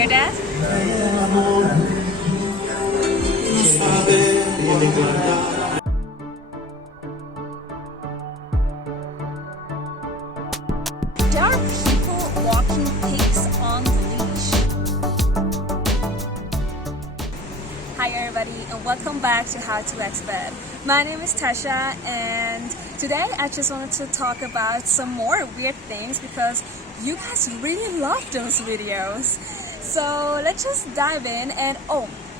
Hear that? There are people walking pigs on the leash. Hi everybody and welcome back to How to Expat. My name is Tasha and today I just wanted to talk about some more weird things because you guys really love those videos. So let's just dive in and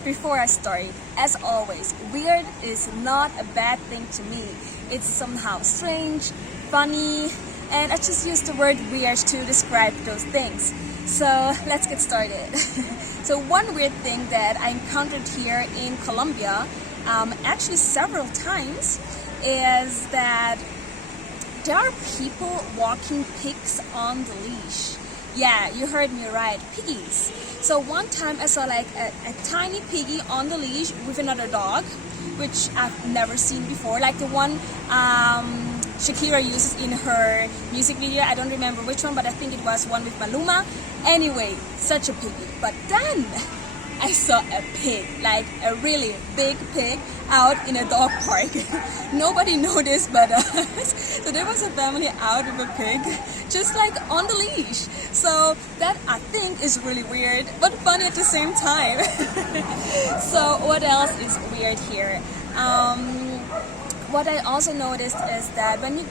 before I start, as always, weird is not a bad thing to me. It's somehow strange, funny, and I just use the word weird to describe those things. So let's get started. So one weird thing that I encountered here in Colombia, actually several times, is that there are people walking pigs on the leash. Yeah, you heard me right, piggies. So one time I saw like a tiny piggy on the leash with another dog, which I've never seen before, like the one Shakira uses in her music video. I don't remember which one, but I think it was one with Maluma. Anyway, such a piggy. But then I saw a pig, like a really big pig out in a dog park. Nobody noticed but us. So there was a family out with a pig, just like on the leash. So that I think is really weird, but funny at the same time. So what else is weird here? What I also noticed is that when you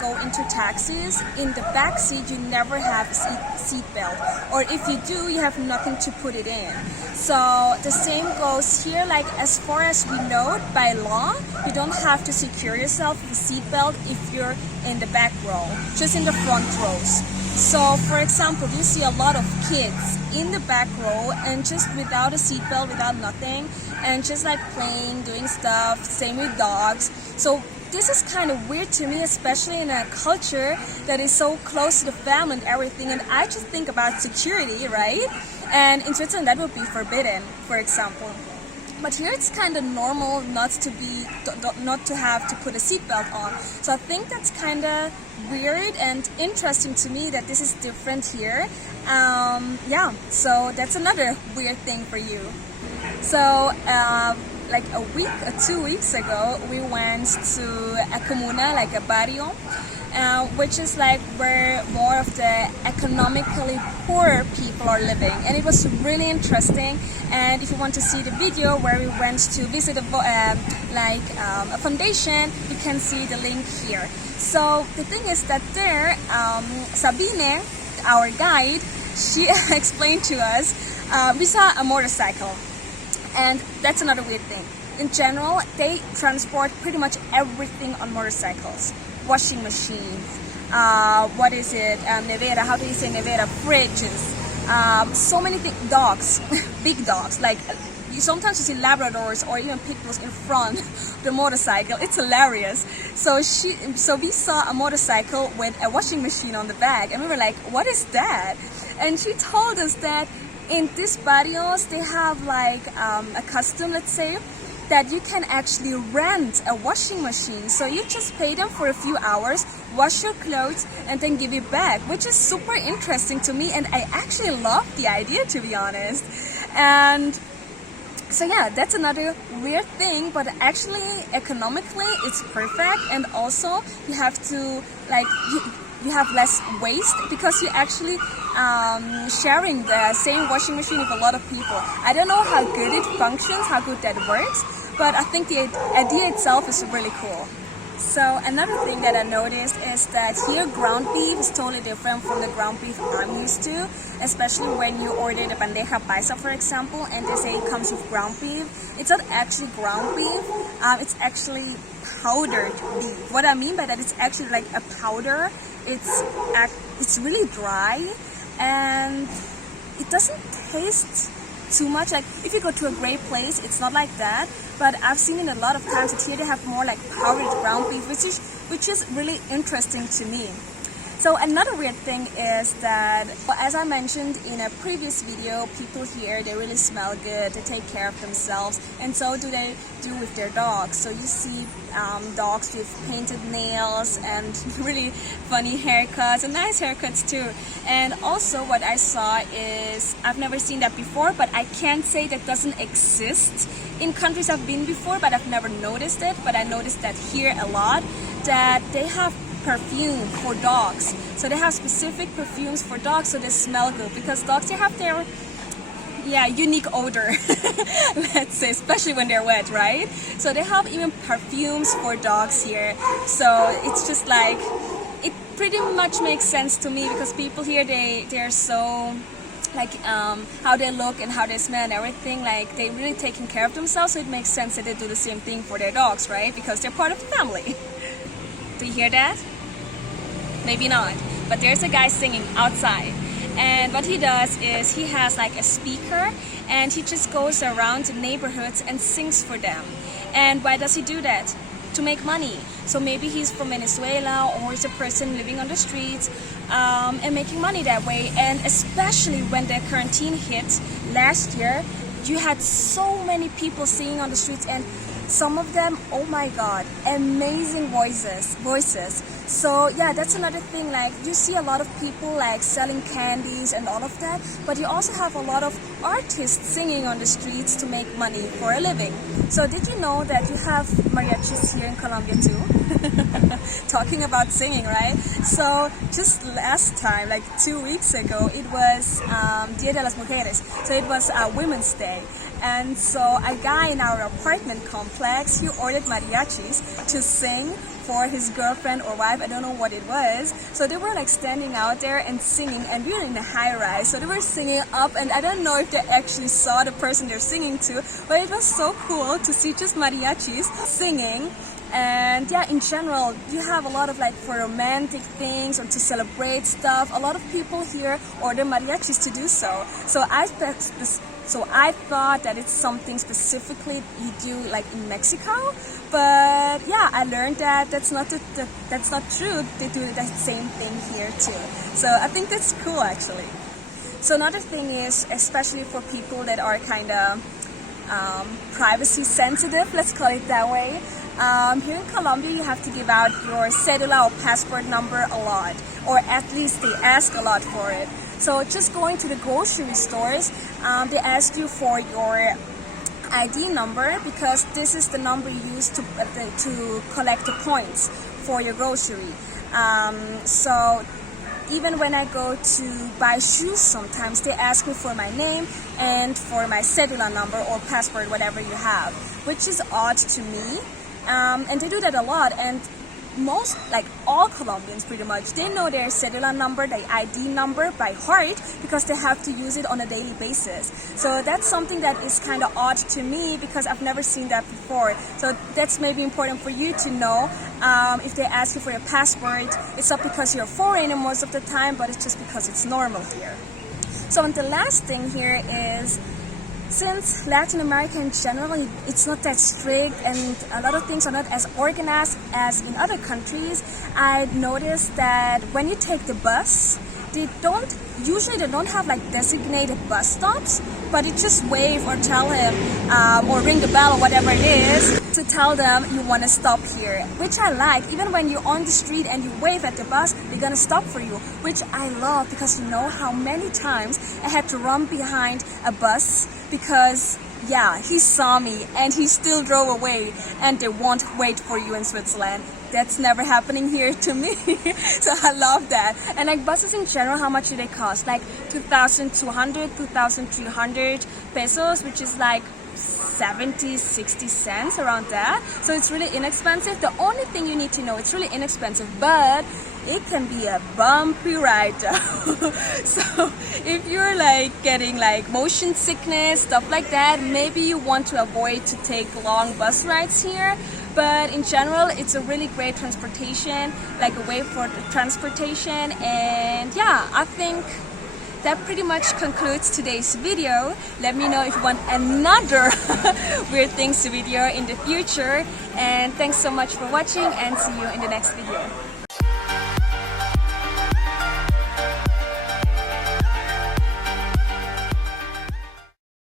go into taxis, in the back seat you never have seat belt, or if you do, you have nothing to put it in. So the same goes here, like as far as we know, by law, you don't have to secure yourself with a seat belt if you're in the back row, just in the front rows. So for example, you see a lot of kids in the back row and just without a seatbelt, without nothing, and just like playing, doing stuff, same with dogs. So this is kind of weird to me, especially in a culture that is so close to the family and everything. And I just think about security, right? And in Switzerland that would be forbidden, for example. But here it's kind of normal not to have to put a seatbelt on. So I think that's kind of weird and interesting to me that this is different here. Yeah, so that's another weird thing for you. So like a week or 2 weeks ago, we went to a comuna, like a barrio, which is like where more of the economically poor people are living, and it was really interesting. And if you want to see the video where we went to visit a foundation, you can see the link here. So the thing is that there, Sabine, our guide, she explained to us, we saw a motorcycle. And that's another weird thing. In general, they transport pretty much everything on motorcycles. Washing machines, what is it, nevera, how do you say nevera, fridges, so many things, dogs, big dogs, like sometimes you see Labradors or even pit bulls in front of the motorcycle. It's hilarious. So we saw a motorcycle with a washing machine on the back, and we were like, what is that? And she told us that in these barrios, they have like a custom, let's say, that you can actually rent a washing machine. So you just pay them for a few hours, wash your clothes, and then give it back, which is super interesting to me. And I actually love the idea, to be honest. And so yeah, that's another weird thing, but actually economically it's perfect. And also you have to like, you have less waste because you're actually sharing the same washing machine with a lot of people. I don't know how good it functions, how good that works, but I think the idea itself is really cool. So another thing that I noticed is that here ground beef is totally different from the ground beef I'm used to, especially when you order the bandeja paisa, for example, and they say it comes with ground beef. It's not actually ground beef, it's actually powdered beef. What I mean by that, it's actually like a powder. It's really dry and it doesn't taste too much. Like if you go to a great place, it's not like that, but I've seen it a lot of times that here they have more like powdered ground beef, which is really interesting to me. So another weird thing is that, as I mentioned in a previous video, people here, they really smell good, they take care of themselves, and so do they do with their dogs. So you see dogs with painted nails and really funny haircuts and nice haircuts too. And also what I saw is, I've never seen that before, but I can't say that doesn't exist in countries I've been before, but I've never noticed it. But I noticed that here a lot, that they have perfume for dogs. So they have specific perfumes for dogs so they smell good, because dogs, they have their unique odor, let's say, especially when they're wet, right? So they have even perfumes for dogs here. So it's just like, it pretty much makes sense to me, because people here, they're so like how they look and how they smell and everything, like they really taking care of themselves, so it makes sense that they do the same thing for their dogs, right? Because they're part of the family. Do you hear that? Maybe not, but there's a guy singing outside, and what he does is he has like a speaker and he just goes around the neighborhoods and sings for them. And why does he do that? To make money. So maybe he's from Venezuela, or he's a person living on the streets and making money that way. And especially when the quarantine hit last year, you had so many people singing on the streets, and some of them, oh my god, amazing voices. So yeah, that's another thing, like you see a lot of people like selling candies and all of that, but you also have a lot of artists singing on the streets to make money for a living. So did you know that you have mariachis here in Colombia too? Talking about singing, right? So just last time, like 2 weeks ago, it was Dia de las Mujeres, so it was Women's Day. And so a guy in our apartment complex, he ordered mariachis to sing for his girlfriend or wife, I don't know what it was. So they were like standing out there and singing, and we were in a high rise, so they were singing up, and I don't know if they actually saw the person they're singing to, but it was so cool to see just mariachis singing. And yeah, in general, you have a lot of like for romantic things or to celebrate stuff, a lot of people here order mariachis to do so. So I thought that it's something specifically you do like in Mexico, but yeah, I learned that that's not true. They do the same thing here too. So I think that's cool actually. So another thing is, especially for people that are kind of privacy sensitive, let's call it that way. Here in Colombia, you have to give out your cedula or passport number a lot, or at least they ask a lot for it. So just going to the grocery stores, they ask you for your ID number, because this is the number you use to collect the points for your grocery. So even when I go to buy shoes, sometimes they ask me for my name and for my cedula number or passport, whatever you have, which is odd to me. And they do that a lot, and most, like all Colombians pretty much, they know their cellular number, their ID number by heart, because they have to use it on a daily basis. So that's something that is kind of odd to me, because I've never seen that before. So that's maybe important for you to know. If they ask you for your passport, it's not because you're a foreigner most of the time, but it's just because it's normal here. So and the last thing here is, since Latin America in general, it's not that strict and a lot of things are not as organized as in other countries, I noticed that when you take the bus, they don't have like designated bus stops, but you just wave or tell him or ring the bell or whatever it is to tell them you want to stop here, which I like. Even when you're on the street and you wave at the bus, they're gonna stop for you, which I love, because you know how many times I had to run behind a bus because yeah, he saw me and he still drove away, and they won't wait for you in Switzerland. That's never happening here to me. So I love that. And like buses in general, how much do they cost? Like 2,200, 2,300 pesos, which is like 70-60 cents, around that. So it's really inexpensive. The only thing you need to know, it's really inexpensive, but it can be a bumpy ride though. So if you're like getting like motion sickness, stuff like that, maybe you want to avoid to take long bus rides here. But in general, it's a really great transportation, like a way for transportation. And yeah, I think that pretty much concludes today's video. Let me know if you want another weird things video in the future. And thanks so much for watching, and see you in the next video.